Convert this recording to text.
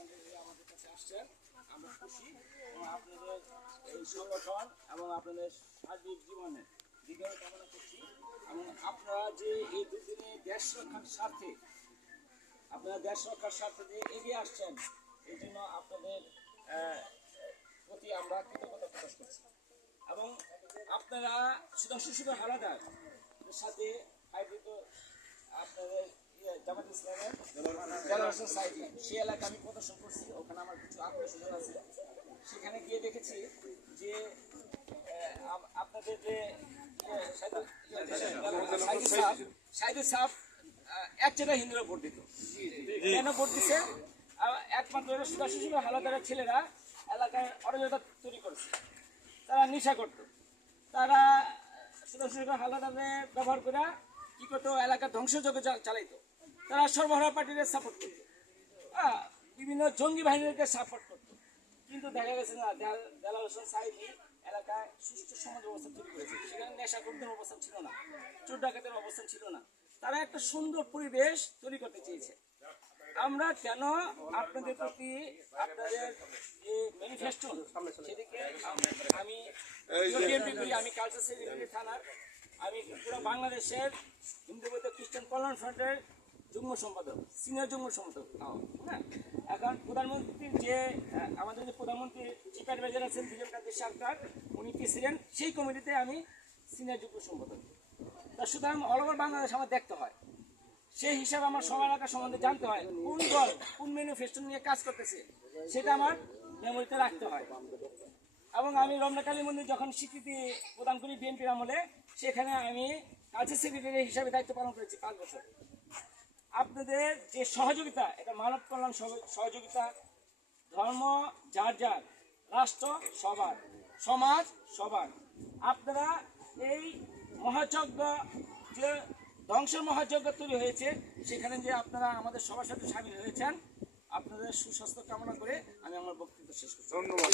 আমাদের কাছে আসছেন, আমরা খুশি এবং আপনাদের এই সংগঠন এবং আপনাদের সার্বিক জীবনের দীর্ঘায়ু কামনা করছি। এবং আপনারা যে এই দুদিনে দেশ রক্ষার স্বার্থে যে এগিয়ে আসছেন, এই জন্য আপনাদের প্রতি আমরা কৃতজ্ঞতা প্রকাশ করছি। এবং আপনারা সুধাংশু শুভ হালাদার সাথে আয়োজিত আপনাদের জামাত ইসলামের জেনারেশন সাইডে সে এলাকা আমি প্রদর্শন করছি, ওখানে আমার কিছু আত্মীয় আছে। সেখানে গিয়ে দেখেছি যে আপনাদের যে সাইদুল সাহেব এক জায়গায় হিন্দুরা ভোট দিত। কেন ভোট দিচ্ছে? একমাত্র সুধাংশু শুভ হালাদারের ছেলেরা এলাকায় অরাজকতা তৈরি করেছে, তারা নেশা করত, তারা সুধাংশু শুভ হালাদারের ব্যবহার করে কি করতো, এলাকা ধ্বংসযজ্ঞ চালাইতো। তারা সর্বহারা পার্টির সাপোর্ট করত, বিভিন্ন জঙ্গি বাহিনীকে সাপোর্ট করত। কিন্তু দেখা গেছে না, দেলাওয়ার হোসেন সাইদি এলাকায় সুষ্ঠু সমাজ ব্যবস্থা তৈরি করেছে। সেখানে নেশাখোরদের অবস্থান ছিল না, চোর ডাকাতের অবস্থান ছিল না। তারা একটা সুন্দর পরিবেশ তৈরি করতে চেয়েছে। আমরা কেন আপনাদের প্রতি আপনাদের যে ম্যানিফেস্টো সেদিকে আমি কালচার সেক্রেটারি থানার, আমি পুরো বাংলাদেশের হিন্দু বৌদ্ধ খ্রিস্টান কল্যাণ ফ্রন্টের যুগ্ম সম্পাদক, সিনিয়র যুগ্ম সম্পাদক। হ্যাঁ, এখন প্রধানমন্ত্রীর যে আমাদের যে প্রধানমন্ত্রী চিফ অ্যাডভাইজার আছেন বিজয় কান্তি সরকার, উনি প্রেসিডেন্ট, সেই কমিটিতে আমি সিনিয়র যুগ্ম সম্পাদক। তা সুতরাং অল ওভার বাংলাদেশ আমার দেখতে হয়, সেই হিসাবে আমার সব এলাকা সম্বন্ধে জানতে হয়, কোন দল কোন ম্যানিফেস্টো নিয়ে কাজ করতেছে সেটা আমার মেমোরিতে রাখতে হয়। এবং আমি রমনা কালী মন্দির যখন স্বীকৃতি প্রদান করি বিএনপির আমলে, সেখানে আমি কালচার সেক্রেটারি হিসাবে দায়িত্ব পালন করেছি 5 বছর। আপনাদের যে সহযোগিতা, এটা মানব কল্যাণ সহযোগিতা, ধর্ম যার যার, রাষ্ট্র সবার, সমাজ সবার। আপনারা এই মহাযজ্ঞ যে ধ্বংসের মহাযজ্ঞ তৈরি হয়েছে, সেখানে যে আপনারা আমাদের সবার সাথে সামিল হয়েছেন, আপনাদের সুস্বাস্থ্য কামনা করে আমি আমার বক্তব্য শেষ করছি। ধন্যবাদ।